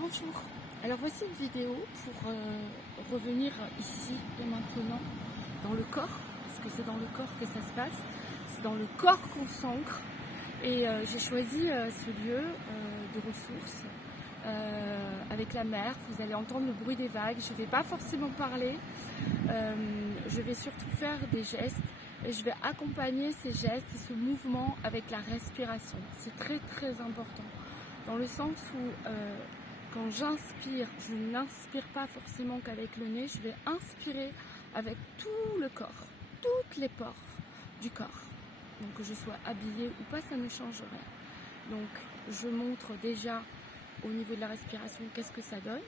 Bonjour, alors voici une vidéo pour revenir ici et maintenant dans le corps, parce que c'est dans le corps que ça se passe, c'est dans le corps qu'on s'ancre et j'ai choisi ce lieu de ressources avec la mer. Vous allez entendre le bruit des vagues, je ne vais pas forcément parler, je vais surtout faire des gestes et je vais accompagner ces gestes et ce mouvement avec la respiration. C'est très très important dans le sens où quand j'inspire, je n'inspire pas forcément qu'avec le nez, je vais inspirer avec tout le corps, toutes les pores du corps. Donc que je sois habillée ou pas, ça ne change rien. Donc je montre déjà au niveau de la respiration qu'est-ce que ça donne.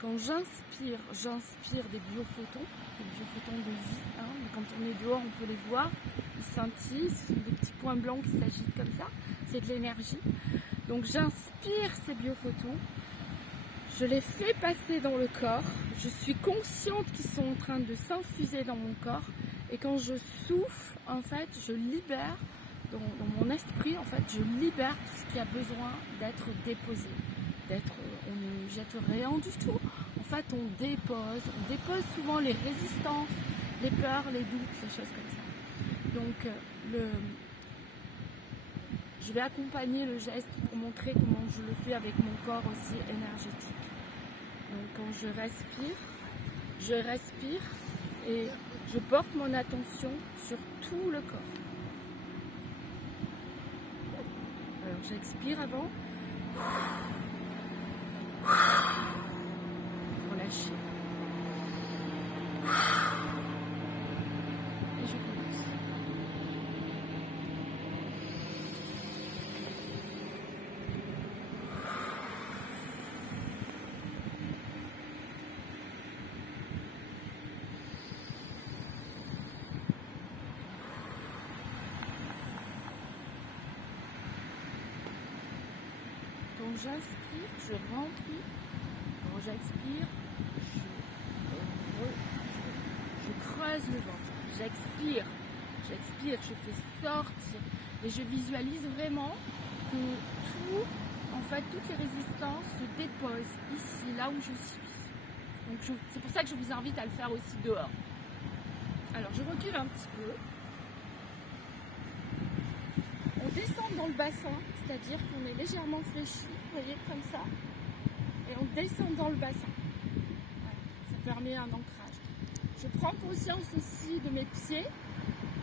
Quand j'inspire des biophotons de vie. Mais quand on est dehors, on peut les voir, ils scintillent, ce sont des petits points blancs qui s'agitent comme ça, c'est de l'énergie. Donc j'inspire ces biophotons. Je les fais passer dans le corps, je suis consciente qu'ils sont en train de s'infuser dans mon corps et quand je souffle, en fait, je libère, dans mon esprit, en fait, je libère tout ce qui a besoin d'être déposé. On ne jette rien du tout, en fait, on dépose souvent les résistances, les peurs, les doutes, les choses comme ça. Donc, je vais accompagner le geste pour montrer comment je le fais avec mon corps aussi énergétique. Donc quand je respire et je porte mon attention sur tout le corps. Alors j'expire avant. Relâcher. Et je commence. Quand j'inspire, je remplis. Quand j'expire, je creuse le ventre. J'expire, je fais sortir. Et je visualise vraiment que toutes les résistances se déposent ici, là où je suis. Donc c'est pour ça que je vous invite à le faire aussi dehors. Alors je recule un petit peu. On descend dans le bassin, c'est-à-dire qu'on est légèrement fléchi, vous voyez, comme ça, et on descend dans le bassin. Voilà, ça permet un ancrage. Je prends conscience aussi de mes pieds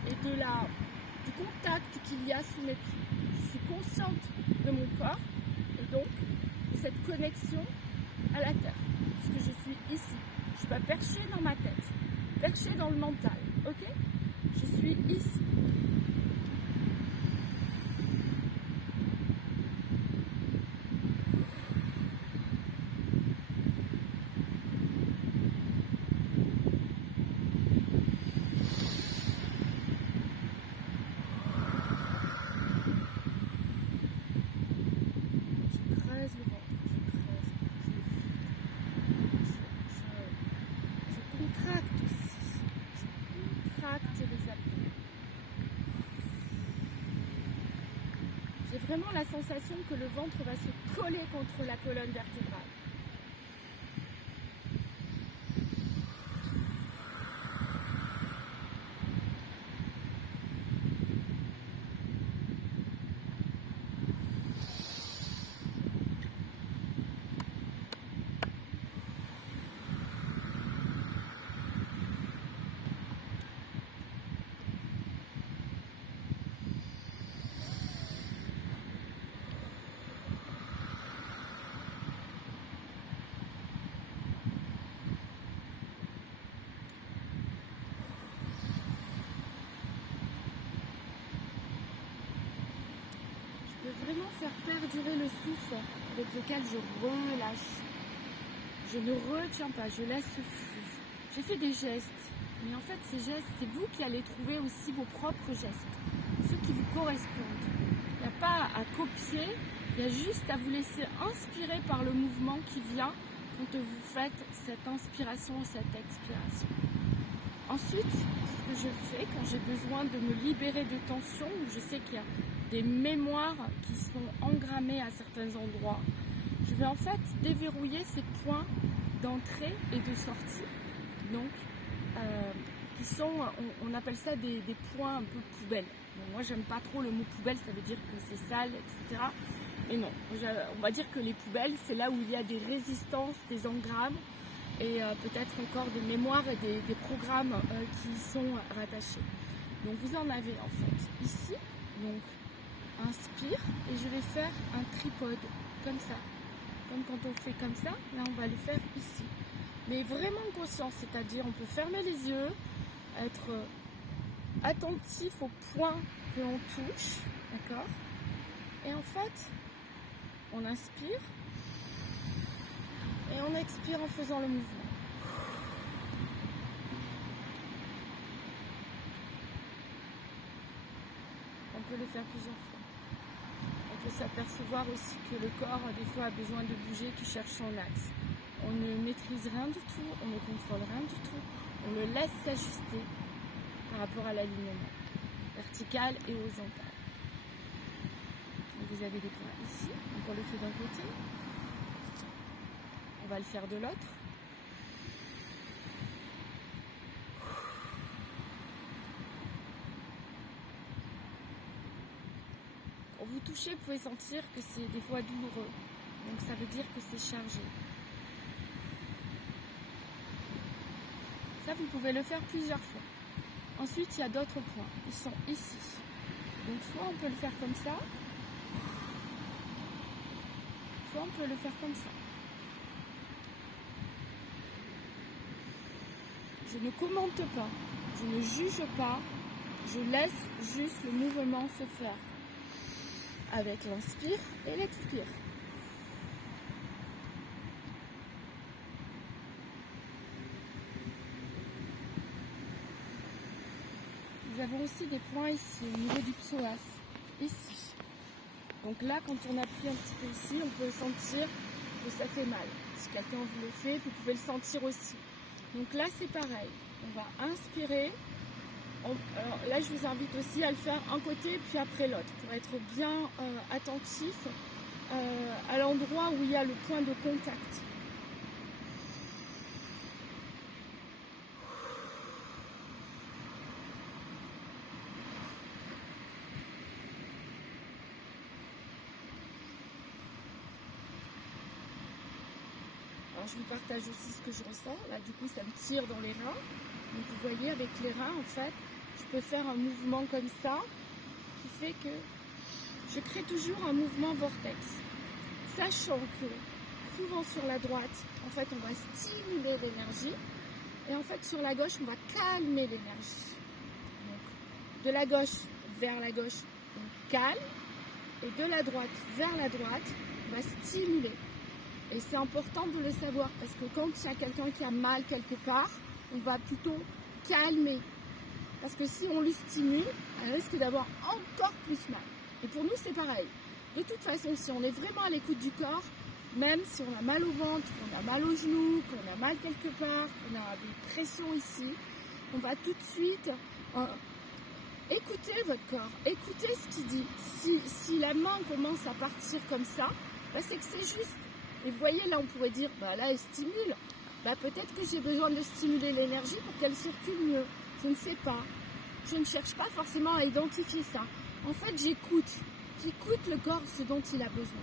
et du contact qu'il y a sous mes pieds. Je suis consciente de mon corps et donc de cette connexion à la terre, parce que je suis ici. Je ne suis pas perchée dans ma tête, perchée dans le mental, ok? Je suis ici. J'ai vraiment la sensation que le ventre va se coller contre la colonne vertébrale. Vraiment faire perdurer le souffle avec lequel je relâche. Je ne retiens pas, je laisse flux. J'ai fait des gestes, mais en fait ces gestes, c'est vous qui allez trouver aussi vos propres gestes, ceux qui vous correspondent. Il n'y a pas à copier, il y a juste à vous laisser inspirer par le mouvement qui vient quand vous faites cette inspiration et cette expiration. Ensuite, ce que je fais quand j'ai besoin de me libérer de tension, où je sais qu'il y a des mémoires qui sont engrammées à certains endroits, je vais en fait déverrouiller ces points d'entrée et de sortie, donc qui sont, on appelle ça des points un peu poubelles. Bon, moi j'aime pas trop le mot poubelle, ça veut dire que c'est sale, etc. Mais non, on va dire que les poubelles, c'est là où il y a des résistances, des engrammes et peut-être encore des mémoires et des programmes qui y sont rattachés. Donc vous en avez en fait ici, donc inspire et je vais faire un tripode comme ça. Comme quand on fait comme ça, là on va le faire ici. Mais vraiment conscient, c'est-à-dire on peut fermer les yeux, être attentif aux points que l'on touche, d'accord? Et en fait, on inspire et on expire en faisant le mouvement. On peut le faire plusieurs fois. On peut s'apercevoir aussi que le corps, des fois, a besoin de bouger, qui cherche son axe. On ne maîtrise rien du tout, on ne contrôle rien du tout. On le laisse s'ajuster par rapport à l'alignement vertical et horizontal. Donc vous avez des points ici, donc on le fait d'un côté. On va le faire de l'autre. Quand vous touchez, vous pouvez sentir que c'est des fois douloureux. Donc ça veut dire que c'est chargé. Ça, vous pouvez le faire plusieurs fois. Ensuite, il y a d'autres points. Ils sont ici. Donc soit on peut le faire comme ça, soit on peut le faire comme ça. Je ne commente pas, je ne juge pas, je laisse juste le mouvement se faire avec l'inspire et l'expire. Nous avons aussi des points ici, au niveau du psoas, ici. Donc là, quand on appuie un petit peu ici, on peut sentir que ça fait mal. Si quelqu'un vous le fait, vous pouvez le sentir aussi. Donc là, c'est pareil. On va inspirer. Alors là, je vous invite aussi à le faire un côté puis après l'autre pour être bien attentif à l'endroit où il y a le point de contact. Alors je vous partage aussi ce que je ressens. Là, du coup, ça me tire dans les reins. Donc vous voyez, avec les reins, en fait, je peux faire un mouvement comme ça, qui fait que je crée toujours un mouvement vortex. Sachant que, souvent sur la droite, en fait, on va stimuler l'énergie. Et en fait, sur la gauche, on va calmer l'énergie. Donc, de la gauche vers la gauche, on calme. Et de la droite vers la droite, on va stimuler. Et c'est important de le savoir, parce que quand il y a quelqu'un qui a mal quelque part, on va plutôt calmer. Parce que si on lui stimule, elle risque d'avoir encore plus mal. Et pour nous, c'est pareil. De toute façon, si on est vraiment à l'écoute du corps, même si on a mal au ventre, qu'on a mal aux genoux, qu'on a mal quelque part, qu'on a des pressions ici, on va tout de suite écouter votre corps, écouter ce qu'il dit. Si la main commence à partir comme ça, bah c'est que c'est juste. Et vous voyez, là, on pourrait dire, bah là, elle stimule. Bah peut-être que j'ai besoin de stimuler l'énergie pour qu'elle circule mieux. Je ne sais pas. Je ne cherche pas forcément à identifier ça. En fait, j'écoute. J'écoute le corps, ce dont il a besoin.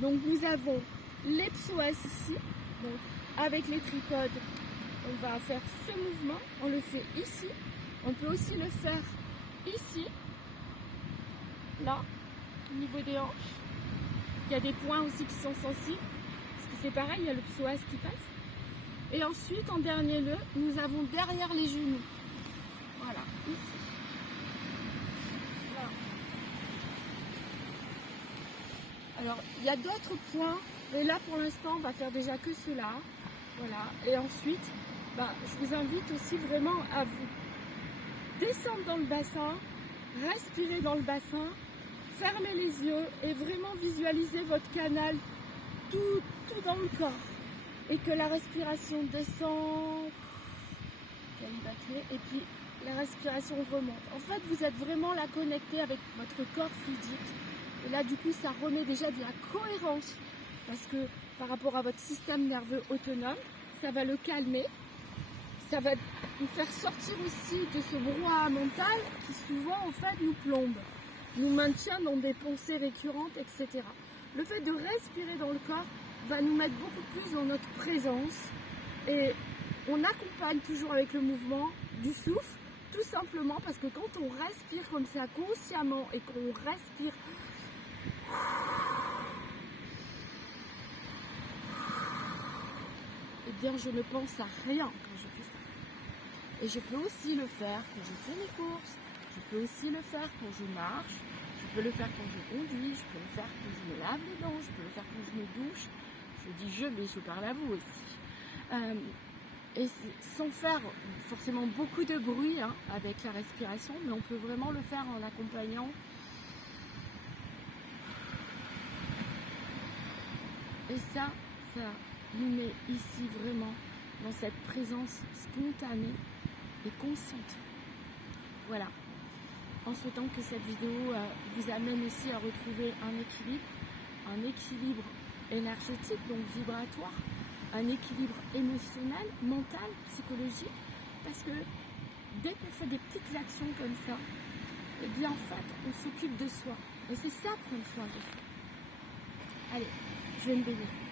Donc, nous avons les psoas ici. Donc, avec les tripodes, on va faire ce mouvement. On le fait ici. On peut aussi le faire ici. Là, au niveau des hanches. Il y a des points aussi qui sont sensibles. Parce que c'est pareil, il y a le psoas qui passe. Et ensuite, en dernier lieu, nous avons derrière les genoux. Voilà, ici. Voilà. Alors, il y a d'autres points, mais là, pour l'instant, on va faire déjà que cela. Voilà. Et ensuite, je vous invite aussi vraiment à vous descendre dans le bassin, respirer dans le bassin, fermer les yeux et vraiment visualiser votre canal tout dans le corps. Et que la respiration descend, qu'elle évacue, et puis la respiration remonte. En fait, vous êtes vraiment là connecté avec votre corps fluidique. Et là, du coup, ça remet déjà de la cohérence parce que par rapport à votre système nerveux autonome, ça va le calmer, ça va nous faire sortir aussi de ce brouhaha mental qui souvent en fait nous plombe, nous maintient dans des pensées récurrentes, etc. Le fait de respirer dans le corps va nous mettre beaucoup plus dans notre présence et on accompagne toujours avec le mouvement du souffle, tout simplement parce que quand on respire comme ça consciemment et qu'on respire eh bien je ne pense à rien quand je fais ça. Et je peux aussi le faire quand je fais mes courses, je peux aussi le faire quand je marche, je peux le faire quand je conduis, je peux le faire quand je me lave les dents, je peux le faire quand je me douche. Je dis je, mais je parle à vous aussi. Et sans faire forcément beaucoup de bruit avec la respiration, mais on peut vraiment le faire en accompagnant. Et ça nous met ici vraiment dans cette présence spontanée et consciente. Voilà. En souhaitant que cette vidéo vous amène aussi à retrouver un équilibre énergétique, donc vibratoire, un équilibre émotionnel, mental, psychologique, parce que dès qu'on fait des petites actions comme ça, eh bien en fait, on s'occupe de soi. Et c'est ça, prendre soin de soi. Allez, je vais me baigner.